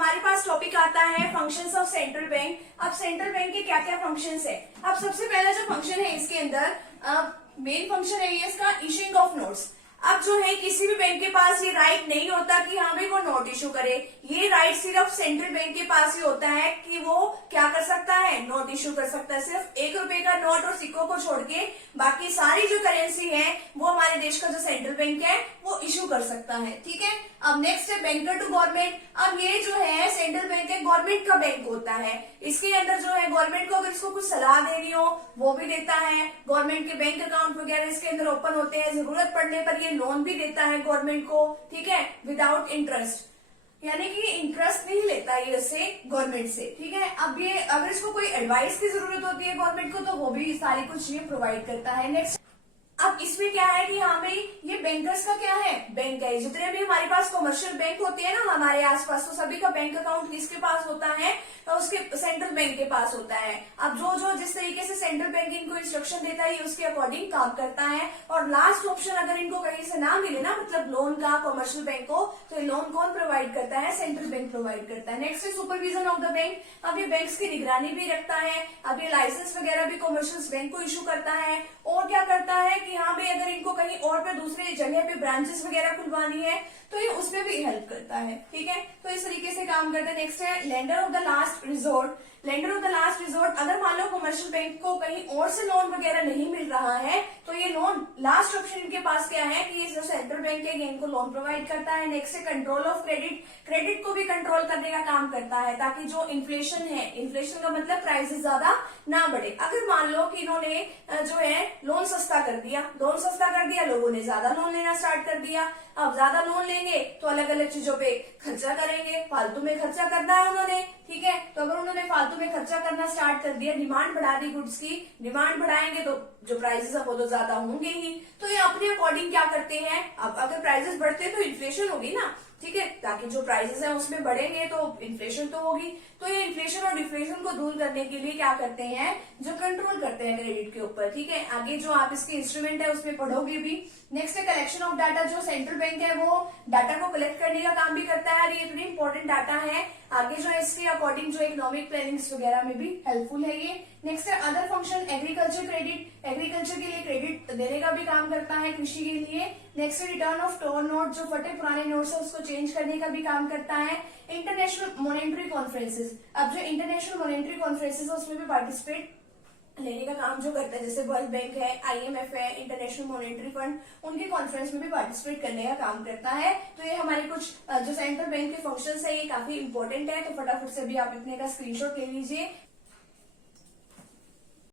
हमारे पास टॉपिक आता है फंक्शंस ऑफ सेंट्रल बैंक। अब सेंट्रल बैंक के क्या क्या फंक्शंस है। अब सबसे पहला जो फंक्शन है इसके अंदर मेन फंक्शन है ये इसका इशूइंग ऑफ नोट्स। अब जो है किसी भी बैंक के पास ये राइट नहीं होता कि हाँ भाई वो नोट इशू करे। ये राइट सिर्फ सेंट्रल बैंक के पास ही होता है कि वो क्या कर सकता है, नोट इशू कर सकता है। सिर्फ 1 रुपए का नोट और सिक्कों को छोड़ के बाकी सारी जो करेंसी है वो हमारे देश का जो सेंट्रल बैंक है वो इशू कर सकता है। ठीक है। अब नेक्स्ट है बैंकर टू गवर्नमेंट। अब ये जो है सेंट्रल बैंक है, गवर्नमेंट का बैंक होता है। इसके अंदर जो है गवर्नमेंट को अगर इसको कुछ सलाह देनी हो वो भी देता है। गवर्नमेंट के बैंक अकाउंट वगैरह इसके अंदर ओपन होते हैं। जरूरत पड़ने पर ये लोन भी देता है गवर्नमेंट को। ठीक है, विदाउट इंटरेस्ट, यानी कि इंटरेस्ट नहीं लेता ये इससे गवर्नमेंट से। ठीक है। अब ये अगर इसको कोई एडवाइस की जरूरत होती है गवर्नमेंट को तो वो भी सारी कुछ ये प्रोवाइड करता है। नेक्स्ट, अब इसमें क्या है कि हाँ भाई ये बैंकर्स का क्या है, बैंक है। जितने भी हमारे पास कमर्शियल बैंक होते हैं ना हमारे आसपास, तो सभी का बैंक अकाउंट किसके पास होता है, तो उसके सेंट्रल बैंक के पास होता है। अब जो जिस तरीके से सेंट्रल बैंक इनको इंस्ट्रक्शन देता है उसके अकॉर्डिंग काम करता है। और लास्ट ऑप्शन अगर इनको कहीं से ना मिले ना, मतलब लोन का कमर्शियल बैंक को, तो लोन कौन प्रोवाइड करता है, सेंट्रल बैंक प्रोवाइड करता है। नेक्स्ट है सुपरविजन ऑफ द बैंक। अब ये बैंक्स की निगरानी भी रखता है। अब ये लाइसेंस वगैरह भी कमर्शियल बैंक को इशू करता है। और क्या करता है कि हाँ भाई अगर इनको कहीं और पे दूसरे जगह पे ब्रांचेस वगैरह खुलवानी है तो ये उसमें भी हेल्प करता है। ठीक है, तो इस तरीके से काम करता है। नेक्स्ट है lender of the last resort. Lender of the last resort, अगर मान लो कमर्शियल बैंक को कहीं और से लोन वगैरह नहीं मिल रहा है तो ये लोन लास्ट ऑप्शन इनके पास क्या है कि ये जो सेंट्रल बैंक है इनको लोन प्रोवाइड करता है। नेक्स्ट है कंट्रोल ऑफ क्रेडिट। क्रेडिट को भी कंट्रोल करने का काम करता है ताकि जो इन्फ्लेशन है, इन्फ्लेशन का मतलब प्राइसेस ज्यादा ना बढ़े। अगर मान लो कि इन्होंने जो है लोन सस्ता कर दिया, लोगों ने ज्यादा लोन लेना स्टार्ट कर दिया। अब ज्यादा लोन लेंगे तो अलग अलग चीजों पे खर्चा करेंगे, फालतू में खर्चा करना है उन्होंने। ठीक है, तो अगर उन्होंने फालतू में खर्चा करना स्टार्ट कर दिया, डिमांड बढ़ा दी गुड्स की, डिमांड बढ़ाएंगे तो जो प्राइसेस है वो तो ज्यादा होंगे ही। तो ये अपने अकॉर्डिंग क्या करते हैं, अब अगर प्राइसेस बढ़ते हैं तो इन्फ्लेशन होगी ना। ठीक है, ताकि जो प्राइसेस है उसमें बढ़ेंगे तो इन्फ्लेशन तो होगी। तो ये इन्फ्लेशन और डिफ्लेशन को दूर करने के लिए क्या करते हैं, जो कंट्रोल करते हैं क्रेडिट के ऊपर। ठीक है, आगे जो आप इसके इंस्ट्रूमेंट है उसमें पढ़ोगे भी। नेक्स्ट है कलेक्शन ऑफ डाटा। जो सेंट्रल बैंक है वो डाटा को कलेक्ट करने का काम भी करता है और ये इतनी इंपॉर्टेंट डाटा है आगे जो है इसके अकॉर्डिंग जो इकोनॉमिक प्लानिंग्स वगैरह में भी हेल्पफुल है ये। नेक्स्ट है other function. Agriculture credit, agriculture के लिए क्रेडिट देने का भी काम करता है, कृषि के लिए। नेक्स्ट है रिटर्न ऑफ टोर नोट, जो फटे पुराने नोट्स है उसको चेंज करने का भी काम करता है। इंटरनेशनल मॉनेटरी कॉन्फ्रेंसेस, अब जो इंटरनेशनल मॉनेटरी कॉन्फ्रेंसेस है उसमें भी पार्टिसिपेट लेने का काम जो करता है, जैसे वर्ल्ड बैंक है, IMF है, इंटरनेशनल मॉनेटरी फंड, उनके कॉन्फ्रेंस में भी पार्टिसिपेट करने का काम करता है। तो ये हमारे कुछ जो सेंट्रल बैंक के फंक्शंस है ये काफी इंपॉर्टेंट है, तो फटाफट से भी आप इतने का स्क्रीनशॉट ले लीजिए।